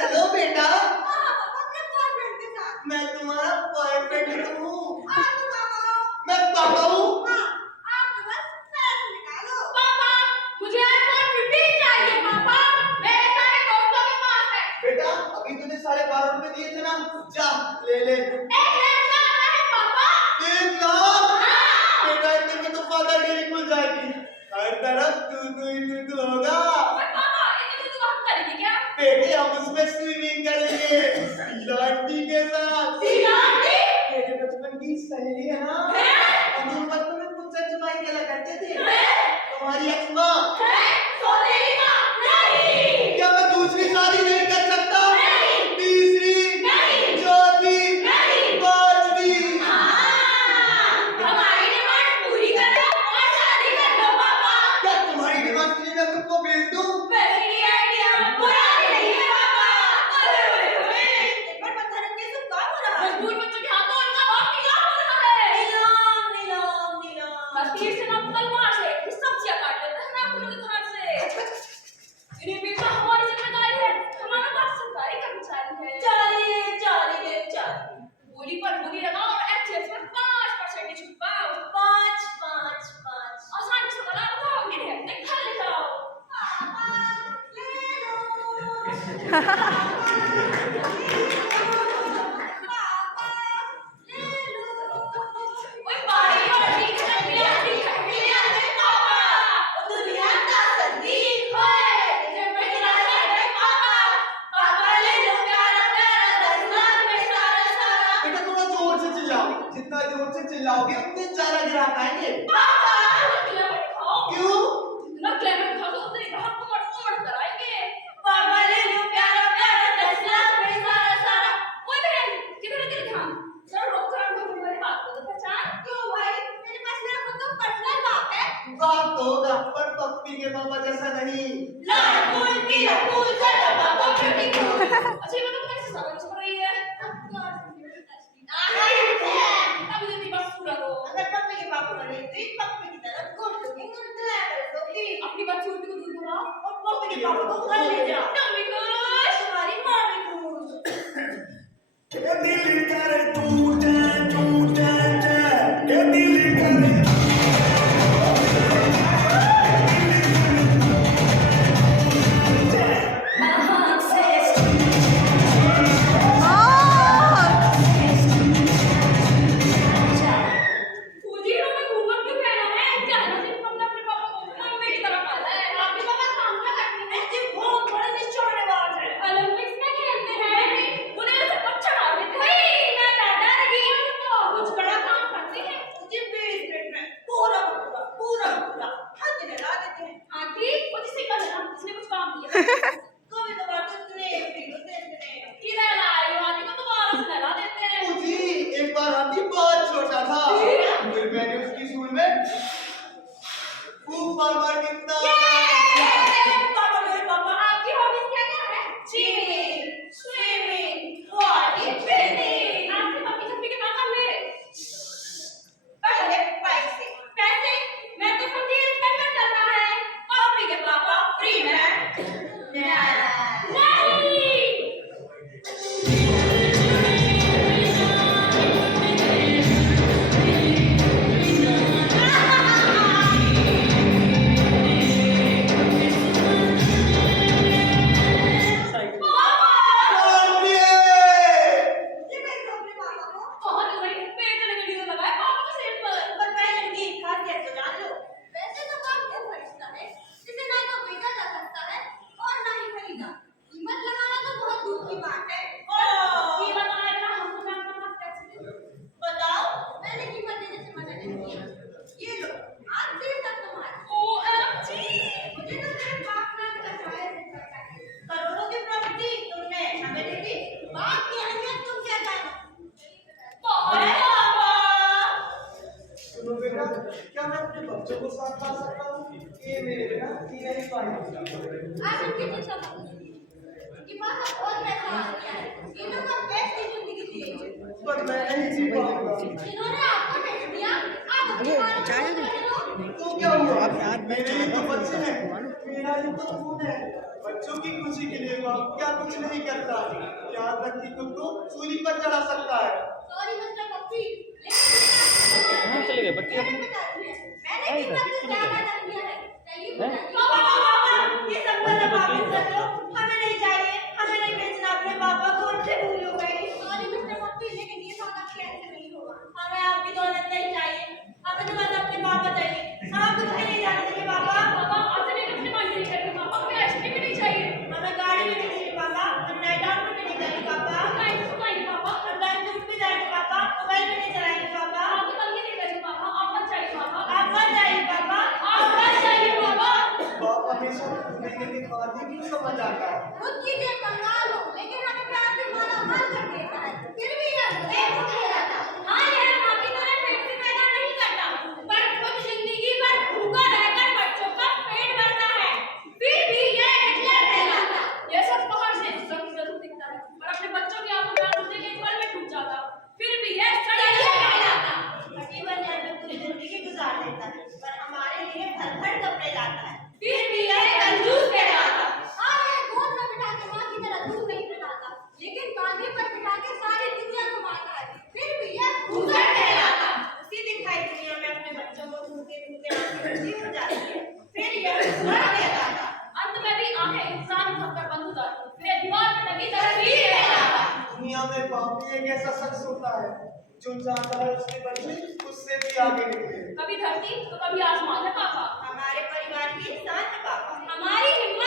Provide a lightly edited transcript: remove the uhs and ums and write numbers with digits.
चलो बेटा, मैं तुम्हारा बॉयफ्रेंड हूँ। मैं पापा हूँ। पापा, मुझे iPhone 15 चाहिए पापा, मेरे सारे दोस्तों के पास है। बेटा, अभी तुझे 12.5 रुपए दिए थे ना, जा ले ले। 1 लाख है पापा। 1 लाख? बेटा, इतने में तो फादरगिरी खुल जाएगी। हर तरफ तू होगा। पापा, इतने तो हम करेंगे क्या? बेटे, हम उसमें स्विमिंग करेंगे शीलांटी के साथ। शीलांटी? मेरे बचपन की सहेली है ना, हम लोग बचपन में मुझसे चुमाई खेला करते थे। तुम्हारी एक्स माँ सोनेली माँ? नहीं। क्या मैं दूसरी शादी नहीं कर सकता? नहीं। तीसरी? नहीं। चौथी? नहीं। पांचवी? हमारी डिमांड पूरी करो और शादी कर लो पापा। क्या तुम्हारी डिमांड के लिए मैं तुमको भेज दूं? मेरी आइडिया बुरा नहीं है पापा। एक बार पत्थर रखने से काम हो रहा है। मजबूर बच्चों के हाथों इनका बहुत नीलाम हो रहा है। नीलाम। तस्वीर से ना तलवार से, ये सब्जियां काट लेते हैं ना अपने धार से। इन्हें भी हमारी जिम्मेदारी है, हमारा पास सरकारी कर्मचारी है। चाली। बोली पर बोली लगाओ और एचएस में 5% छूट पाओ। 5। आसानी से बना बताओ, मेरे अपने घर ले जाओ। ओए बारी पापा, दुनिया का संदीप है, जब मैं गिराता है पापा ले लो प्यारा 10 लाख में सारा। बेटा, थोड़ा जोर से चिल्लाओ। जितना जोर से चिल्लाओगे उतने ज्यादा ग्राहक आएंगे। पापा ग्लैमर दिखाओ। क्यों? जितना ग्लैमर दिखाओ तो उतने ग्राहक को मर कराएंगे। पापा ले लो प्यारा 10 लाख में सारा। ओए बहन, किधर है तेरा ध्यान? जरा रोक कर हम मेरी बात को तो पहचान। क्यों भाई, मेरे पास मेरा खुद का पर्सनल बात है। बात तो होगा, पर पप्पी के पापा जैसा नहीं। लाल फूल पीला फूल सारा पापा ब्यूटीफुल। अच्छा ये बताओ कैसे सारा कुछ हो रही है? अब मुझे भी बस पूरा दो। अगर पप्पी के पापा बने तो पप्पी की तरफ गुड लुकिंग और ग्लैमरस होगी। अपनी बच्ची को दूर भगाओ और पप्पी के पापा को घर ले जाओ। टम्मी खुश, तुम्हारी माँ भी खुश। ये दिल कर टूटे ये दिल कर फिर मैंने उसकी सूंड में खूब मार कितना पापा मेरे पापा आपकी हॉबीज क्या है? Gymming, swimming, body building. आपके पापा सभी के पापा मेरे पहले पैसे पैसे मैं तो समझी स्पेंड करना है। पापी के पापा फ्री में नहीं। करोड़ों की प्रॉपर्टी तुमने हमें दे दी, बात की अहमियत तुम क्या जानो? सुनो बेटा, क्या मैं अपने बच्चों को साथ ला सकता हूँ? ये मेरे बिना जी नहीं पाएंगे। आप इनकी चिंता मत कीजिए। इनके पास अब बहुत पैसा आ गया है। इन्होंने तो बेस्ट जिंदगी जी। पर मैं नहीं जी पाऊंगा। इन्होंने आपको टेस्ट दिया, आप अपने बारे में सोच लो। तो क्या हुआ? मेरे ही तो बच्चे हैं, मेरा ही तो खून है। बच्चों की खुशी के लिए बाप क्या कुछ नहीं करता, यहाँ तक कि खुद को सूली पर चढ़ा सकता है। सॉरी मिस्टर पप्पी, कहाँ चले गए बच्चे अपने? मैंने कितना कुछ क्या किया है? चाहिए पापा, ये सब गलत वापस कर दो। हमें नहीं चाहिए, हमें नहीं बेचना अपने पापा को, उनसे भूल हो गई। सॉरी मिस्टर पप्पी, लेकिन ये सौदा कैसे नहीं होगा? हमें आपकी दौलत नहीं चाहिए, हमें तो बस अपने पापा चाहिए। आप कुछ भी नहीं जानते कि पापा आपसे नहीं अपने मान नहीं चाहिए पापा, हमें आइसक्रीम भी नहीं चाहिए, हमें गाड़ी भी नहीं चाहिए पापा, हम नाइट आउट भी नहीं जाएंगे पापा, नाइट तो जाएंगे पापा, हम टाइम टू भी जाएंगे पापा, मोबाइल भी नहीं चलाएंगे पापा, आपको तंगी नहीं करेंगे पापा, आप मत जाइए पापा, आप मत जाइए पापा, आप मत जाइए पापा। बाप हमेशा देने के बाद ही क्यों समझ आता है? खुद की जेब कंगाल हो, लेकिन हमें प्यार से माला माल कर देता है, फिर भी यह एक हो नहीं रहता। हाँ, यह माँ की तरह पेट से पैदा नहीं करता, पर खुद जिंदगी भर भूखा रहकर बच्चों का पेट भरता है, फिर भी यह हिटलर कहलाता। यह सब बाहर से जरूर दिखता है, पर अपने बच्चों की आंखों में आंसू के पल में डूब जाता, फिर भी यह सड़िया कहलाता। जीवन में पूरी जिंदगी गुजार देता है, पर हमारे लिए भर कपड़े लाता है, फिर भी यह कंजूस कहलाता। हाँ, यह गोद में बिठा के माँ की तरह दूध नहीं पिलाता, लेकिन कांधे पर बिठा के सारी दुनिया घुमाता है, फिर भी यह भूखा कहलाता। उसी दिखाई दुनिया में अपने बच्चों को ढूंढते आंखें ऊंची हो जाती है, फिर यह भूखा कहलाता। अंत में भी आंखें इंसान को सबका बंद उतारती, फिर दीवार पर लगी तस्वीर कहलाता। दुनिया में बाप ही एक ऐसा शख्स होता है जो चाहता है उसके बच्चे उससे भी आगे निकले। कभी धरती तो कभी आसमान है पापा, हमारे परिवार की शान है पापा, हमारी हिम्मत